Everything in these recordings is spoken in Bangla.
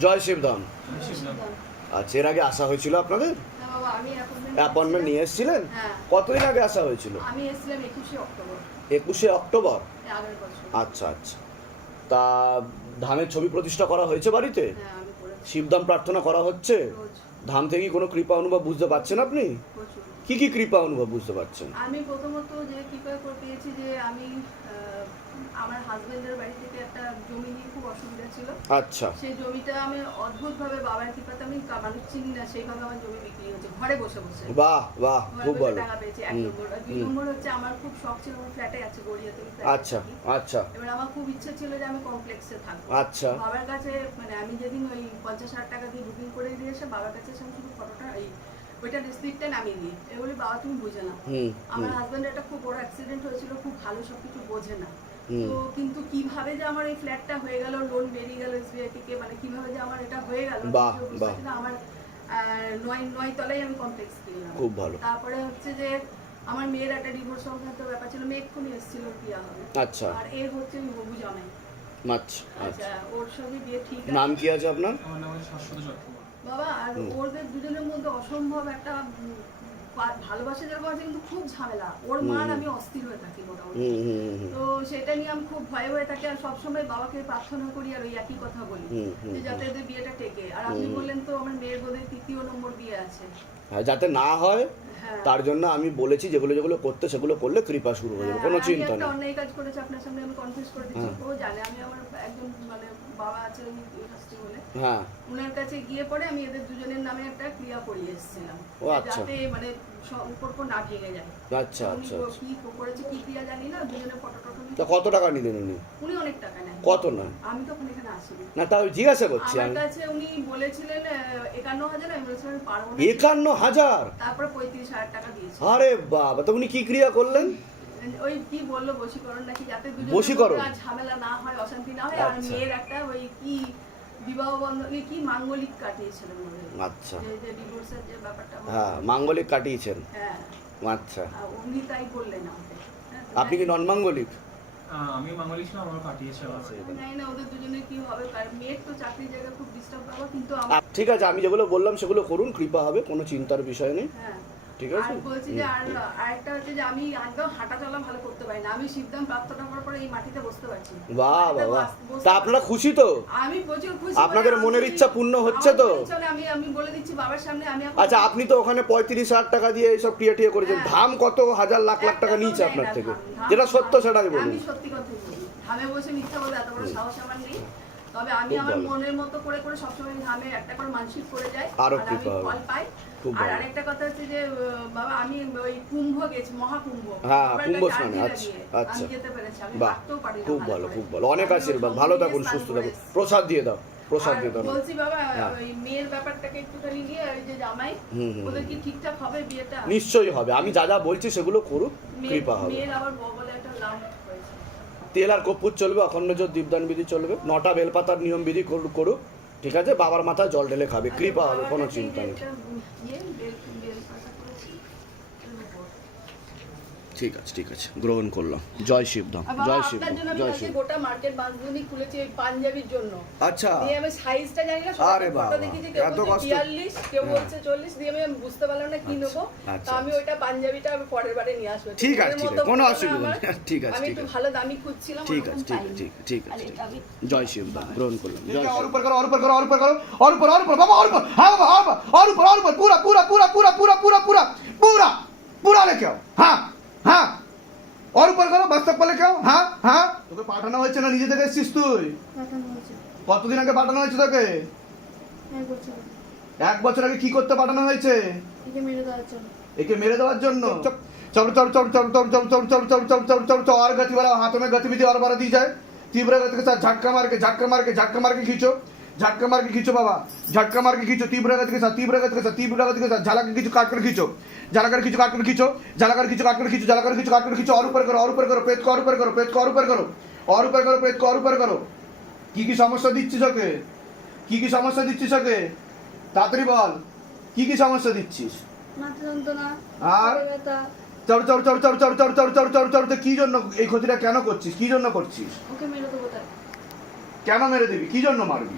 জয় শিবদম আচ্ছা এর আগে আসা হয়েছিল আপনাদের? অ্যাপয়েন্টমেন্ট নিয়ে এসেছিলেন? কতদিন আগে আসা হয়েছিল? একুশে অক্টোবর। আচ্ছা আচ্ছা। তা ধানের ছবি প্রতিষ্ঠা করা হয়েছে বাড়িতে? শিবধাম প্রার্থনা করা হচ্ছে? ধাম থেকে কোনো কৃপা অনুভব বুঝতে পারছেন আপনি? কি কি কৃপা অনুভব বুঝতে পারছেন? আমি প্রথমত যে কৃপা করে পেয়েছি যে আমি আমার হাজবেন্ডের বাড়ি থেকে একটা জমি নিয়ে খুব অসুবিধা ছিল। আচ্ছা। সেই জমিটা আমি অদ্ভুতভাবে বাবার কৃপাতে আমি মানুষ চিনি না সেইভাবে আমার জমি বিক্রি হচ্ছে ঘরে বসে বসে। বাহ বাহ খুব ভালো। টাকা পেয়েছি এক নম্বর। আর দুই নম্বর হচ্ছে আমার খুব শখ ছিল আমার ফ্ল্যাটে আছে গড়িয়াতে আচ্ছা আচ্ছা। এবার আমার খুব ইচ্ছে ছিল যে আমি কমপ্লেক্সে থাকব। আচ্ছা। বাবার কাছে মানে আমি যেদিন ওই পঞ্চাশ হাজার টাকা দিয়ে বুকিং করে দিয়ে এসে বাবার কাছে শুধু ফটোটা এই ওইটা স্লিপটা নামিয়ে দিই বাবা তুমি বুঝে না আমার হুম। হাজব্যান্ডের একটা খুব বড় অ্যাক্সিডেন্ট হয়েছিল খুব ভালো সব কিছু বোঝে না। তো কিন্তু কীভাবে যে আমার এই ফ্ল্যাটটা হয়ে গেল লোন বেরিয়ে গেল এসবিআই থেকে মানে কীভাবে যে আমার এটা হয়ে গেল। আমার নয় নয় তলায় আমি কমপ্লেক্স কিনলাম খুব ভালো। তারপরে হচ্ছে যে আমার মেয়ের একটা ডিভোর্স সংক্রান্ত ব্যাপার ছিল মেয়ে এক্ষুনি এসেছিল বিয়া হবে। আচ্ছা। আর এর হচ্ছে হবু জামাই। আচ্ছা আচ্ছা। আচ্ছা ওর সঙ্গে বিয়ে ঠিক নাম কি আছে আপনার? আমার নাম শাশ্বত চক্রবর্তী। বাবা আর ওদের দুজনের মধ্যে অসম্ভব একটা ভালোবাসা যেরকম আছে কিন্তু খুব ঝামেলা। ওর মান আমি অস্থির হয়ে থাকি মোটামুটি। তো সেটা নিয়ে আমি খুব ভয়ে হয়ে থাকি আর সবসময় বাবাকে প্রার্থনা করি আর ওই একই কথা বলি যে যাতে এদের বিয়েটা টেকে। আর আপনি বললেন তো আমার মেয়ের বোধহয় তৃতীয় নম্বর বিয়ে আছে। যাতে না হয় হ্যাঁ। তার জন্য আমি বলেছি যেগুলো যেগুলো করতে সেগুলো করলে কৃপা শুরু হয়ে যাবে হ্যাঁ, কোনো চিন্তা নেই। অন্যায় কাজ করেছে আপনার সামনে আমি কনফিউজ করে দিচ্ছি। হ্যাঁ। ও জানে আমি আমার একজন মানে বাবা আছে উনি ইউনিভার্সিটি বলে। হ্যাঁ। ওনার কাছে গিয়ে পরে আমি এদের দুজনের নামে একটা ক্রিয়া করিয়ে এসেছিলাম। ও, আচ্ছা। যাতে মানে সম্পর্ক না ভেঙে যায়। আচ্ছা আচ্ছা আচ্ছা। কি করেছে কি ক্রিয়া জানি না দুজনের ফটো টটো তা কত টাকা নিলেন উনি? উনি অনেক টাকা নেন। কত না? আমি তখন এখানে আসিনি। না তাও জিজ্ঞাসা করছি আমার কাছে উনি বলেছিলেন আহ, একান্ন হাজার আমি বলেছিলাম পারব না। একান্ন হাজার? তারপরে পঁয়ত্রিশ হাজার টাকা দিয়েছি। আরে বাবা তো উনি কি ক্রিয়া করলেন? ওই কি বলল বশীকরণ নাকি যাতে বশীকরণ? ঝামেলা না হয় অশান্তি না হয় আর আচ্ছা। মেয়ের একটা ওই কি বিবাহ বন্ধনে কি মাঙ্গলিক কাটিয়েছিলেন আচ্ছা। যে যে ডিভোর্সের যে ব্যাপারটা হ্যাঁ মাঙ্গলিক কাটিয়েছেন। হ্যাঁ। আচ্ছা। উনি তাই বললেন হ্যাঁ, আপনি কি নন মাঙ্গলিক আমি বাঙালি ছিলাম আমার কাটিয়েছে আমার আমি জানি না ওদের দুজনের কি হবে? কারণ মেয়ের তো চাকরির জায়গায় খুব ডিস্টার্ব পাবো কিন্তু ঠিক আছে আমি যেগুলো বললাম সেগুলো করুন কৃপা হবে কোনো চিন্তার বিষয় নেই। হ্যাঁ। ঠিক আর বলছি যে আর আরেকটা হচ্ছে যে আমি একদম হাঁটা চলা ভালো করতে পারি না। আমি শিবদাম প্রাপ্তটা করার পরে এই মাটিতে বসতে পারছি। বাহ বসতে তা আপনারা খুশি তো? আমি প্রচুর খুশি। আপনাদের মানে মনের ইচ্ছা পূর্ণ হচ্ছে তো? চলে আমি আমি বলে দিচ্ছি বাবার সামনে আমি আচ্ছা আপনি তো ওখানে পঁয়ত্রিশ হাজার টাকা দিয়ে এইসব ক্রিয়া টিয়া করেছেন। হ্যাঁ। ধাম কত হাজার লাখ লাখ টাকা নিয়েছে আপনার থেকে? যেটা সত্য। সেটাই বলুন। আমি সত্যি বলি ধামে বসে মিথ্যা বলে এত বড় সাহস আমার নেই। তবে আমি আমার মনের মতো করে করে সবসময় ধামে একটা করে মানসিক করে যাই। আরও আমি ফল পাই। আর আরেকটা কথা হচ্ছে যে বাবা আমি ওই কুম্ভ গেছি মহাকুম্ভ। হ্যাঁ, ওখানটা কুম্ভ স্নানে, আচ্ছা, আচ্ছা। বাহ খুব ভালো খুব ভালো। অনেক আশীর্বাদ ভালো থাকুন সুস্থ থাকুন। প্রসাদ দিয়ে দাও প্রসাদ দিয়ে দাও। বলছি বাবা হ্যাঁ। ওই মেয়ের ব্যাপারটাকে একটুখানি নিয়ে ওই যে জামাই হুম, হুম, ওদের কি ঠিকঠাক হবে বিয়েটা? নিশ্চয়ই হবে। আমি যা যা বলছি সেগুলো করুক কৃপা হবে। মেয়ের আবার বলে একটা লাভ তেল আর কর্পূর চলবে অখণ্ড জোর দীপদান বিধি চলবে নটা বেলপাতার নিয়ম বিধি করুক। ঠিক আছে? বাবার মাথায় জল ঢেলে খাবে কৃপা হবে কোনো চিন্তা নেই ইয়ে, বেল- বেল পাতা করেছি, এর উপর। ঠিক আছে ঠিক আছে গ্রহণ করলাম জয় শিবধাম আর বাবা, জয় আপনার শিবধাম জন্য আমি জয় আজকে শিব গোটা মার্কেট বাঁশবনি খুলেছি ওই পাঞ্জাবির জন্য আচ্ছা দিয়ে আমি সাইজটা জানি না আরে ফটো বাবা, দেখি যে কেউ এত বলছে কষ্ট? বিয়াল্লিশ কেউ হ্যাঁ। বলছে চল্লিশ দিয়ে আমি বুঝতে পারলাম না কি নেবো আচ্ছা, তা আমি ওইটা পাঞ্জাবিটা আমি পরের বারে নিয়ে আসবো ঠিক আছে, ওদের ঠিক মতো আছে, কোনো পরবো না অসুবিধা আমার। নেই। ঠিক আছে, আমি ঠিক একটু আছে। ভালো দামি খুঁজছিলাম ঠিক ওরকম আছে ঠিক আছে পাইনি। ঠিক ঠিক আর আছে ঠিক এটা আমি আছে। জয় শিবধাম গ্রহণ করলাম জয় और শিব ऊपर करो और ऊपर करो और ऊपर करो और ऊपर और ऊपर बाबा और ऊपर हाँ बाबा और ऊपर और ऊपर और ऊपर पूरा पूरा पूरा पूरा पूरा पूरा पूरा पूरा पूरा लेके आओ आओ हाँ हाँ তোকে পাঠানো হয়েছে না নিজে থেকে এসছিস তুই পাঠানো হয়েছে কতদিন আগে পাঠানো হয়েছে তোকে এক বছর এক বছর আগে কি করতে পাঠানো হয়েছে একে মেরে দেওয়ার জন্য एके मेरे देवार जन्नो चल चल चल चल चल चल चल चल चल चल चल चल चल और गति वाला हाथों में गतिविधि और बढ़ा दी जाए तीव्र गति के साथ झटका मार के झटका मार के झटका मार के खींचो झटका मार के खींचो बाबा झटका मार के खींचो तीव्र गति के साथ तीव्र गति के साथ तीव्र गति के साथ झलक के खींचो काट कर खींचो झलक कर खींचो काट कर खींचो झलक कर खींचो काट कर खींचो झलक कर खींचो काट कर खींचो और ऊपर करो और ऊपर करो पेट को और ऊपर करो पेट को और ऊपर करो और ऊपर करो पेट को और ऊपर करो কি কি সমস্যা দিচ্ছিস ওকে কি কি সমস্যা দিচ্ছিস ওকে তাড়াতাড়ি বল কি কি সমস্যা দিচ্ছিস মাথা যন্ত্রণা আর? পেটে ব্যথা চড় চড় চড় চড় চড় চড় চড় চড় চড় চড় তো কি জন্য এই ক্ষতিটা কেন করছিস কি জন্য করছিস ওকে মেরে দেবো তাই কেন মেরে দিবি কি জন্য মারবি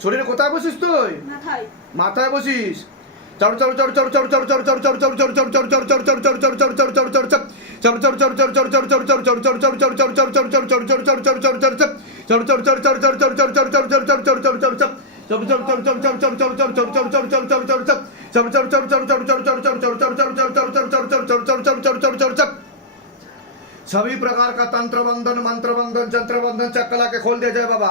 শরীরে কোথায় বসিস তুই মাথায় বসিস सभी प्रकार का तंत्र बंधन मंत्र बंधन चंत्र बंधन चक्कला के खोल दिया जाए बाबा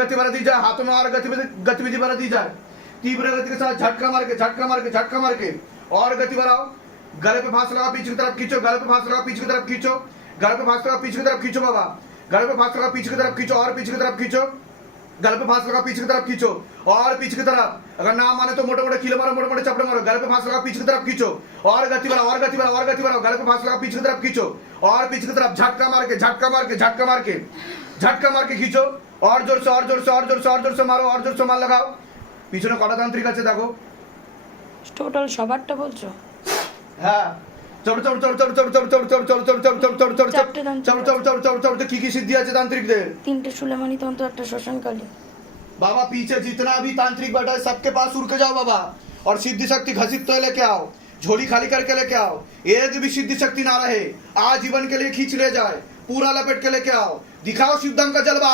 गति बढ़ा दी जाए हाथों में और गतिविधि बढ़ा दी जाए तीव्र गति के साथ झटका मार के झटका मार के झटका मार के और गति बढ़ाओ गले पे फांस लगा पीछे की तरफ़ खींचो गले पे फांस लगा पीछे की तरफ़ खींचो गले पे फांस लगा पीछे की तरफ़ खींचो बाबा गले पे फांस लगा पीछे की तरफ़ खींचो और पीछे की तरफ़ खींचो गले पे फांस लगा पीछे की तरफ़ खींचो और पीछे की तरफ़ अगर ना माने तो मोटे मोटे कीले मारो मोटे मोटे चपड़े मारो गले पे फांस लगा पीछे की तरफ़ खींचो और गति बढ़ाओ और गति बढ़ाओ और गति बढ़ाओ गले पे फांस लगा पीछे की तरफ़ खींचो और पीछे की तरफ़ झटका मार के झटका मार के झटका मार के झटका मार के खींचो और जोर से और जोर से और जोर से और जोर से मारो और जोर से मार लगाओ পিছনে কটা তান্ত্রিক আছে দেখো টোটাল সবারটা বলছো হ্যাঁ চড় চড় চড় চড় চড় চড় চড় চড় চড় চড় চড় চড় চড় চড় চারটে তান্ত্রিক চড় চড় চড় চড় চড় কি কি সিদ্ধি আছে তান্ত্রিকদের তিনটে সুলেমানি তন্ত্র একটা শ্মশানকালী बाबा पीछे जितना भी तांत्रिक बैठा है सबके पास उड़ के जाओ बाबा और सिद्धि शक्ति घसीट तो लेके आओ झोली खाली करके लेके आओ एक भी सिद्धि शक्ति ना रहे आजीवन के लिए खींच ले जाए पूरा लपेट के लेके आओ दिखाओ शिवदम का जलवा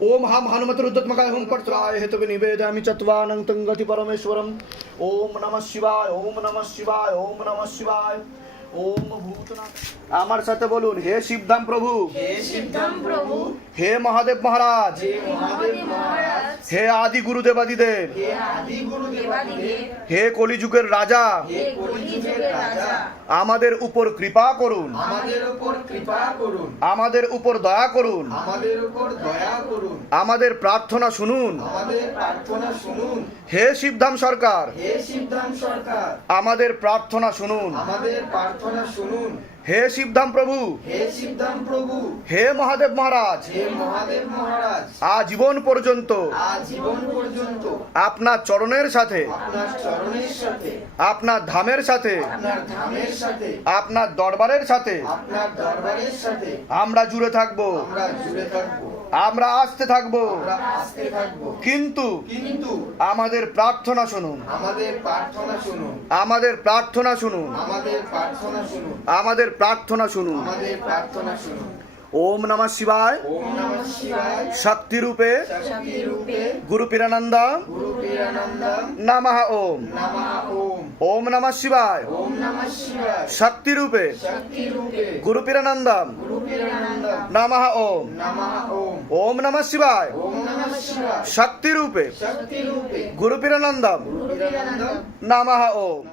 रुद्रत्मकाय हुम पर स्वाहा हेतु निवेदयामि चत्वानंतं गति परमेश्वरम ओम नमः शिवाय ओम नमः शिवाय ओम नमः शिवाय ओम भूतनाथ আমার সাথে বলুন হে শিবধাম প্রভু প্রভু হে মহাদেব মহারাজ মহাদেব মহারাজ হে আদি গুরুদেবাদিদেব দেবাদিদেব হে কলিযুগের রাজা হে কলিযুগের রাজা আমাদের উপর কৃপা করুন। আমাদের উপর কৃপা করুন। আমাদের উপর দয়া করুন। আমাদের উপর দয়া করুন। আমাদের প্রার্থনা শুনুন। আমাদের প্রার্থনা শুনুন। হে শিবধাম সরকার। হে শিবধাম সরকার। আমাদের প্রার্থনা শুনুন। আমাদের প্রার্থনা শুনুন। হে শিবধাম প্রভু। হে শিবধাম প্রভু। হে মহাদেব মহারাজ। হে মহাদেব মহারাজ। আজীবন পর্যন্ত। আজীবন পর্যন্ত। আপনার চরণের সাথে। আপনার চরণের সাথে। আপনার ধামের সাথে। আপনার ধামের সাথে। আপনার দরবারের সাথে। আপনার দরবারের সাথে। আমরা জুড়ে থাকব। আমরা জুড়ে থাকব। আমরা আসতে থাকব। কিন্তু কিন্তু আমাদের প্রার্থনা শুনুন। আমাদের প্রার্থনা শুনুন। আমাদের প্রার্থনা শুনুন। আমাদের প্রার্থনা শুনুন। আমাদের প্রার্থনা শুনুন। আমাদের প্রার্থনা শুনুন। ওম নমঃ শিবায়। ওম নমঃ শক্তি রূপে গুরু পীরানন্দ গুরু বীরানন্দম নমঃ ওম। ওম নমঃ শিবায়। ওম নমঃ শক্তি রূপে গুরু পীরানন্দম গুরু বীরানন্দম নমঃ ওম। ওম নমঃ শিবায়। ওম নমঃ শক্তি রূপে গুরু পীরানন্দম গুরু বীরানন্দম নমঃ ওম।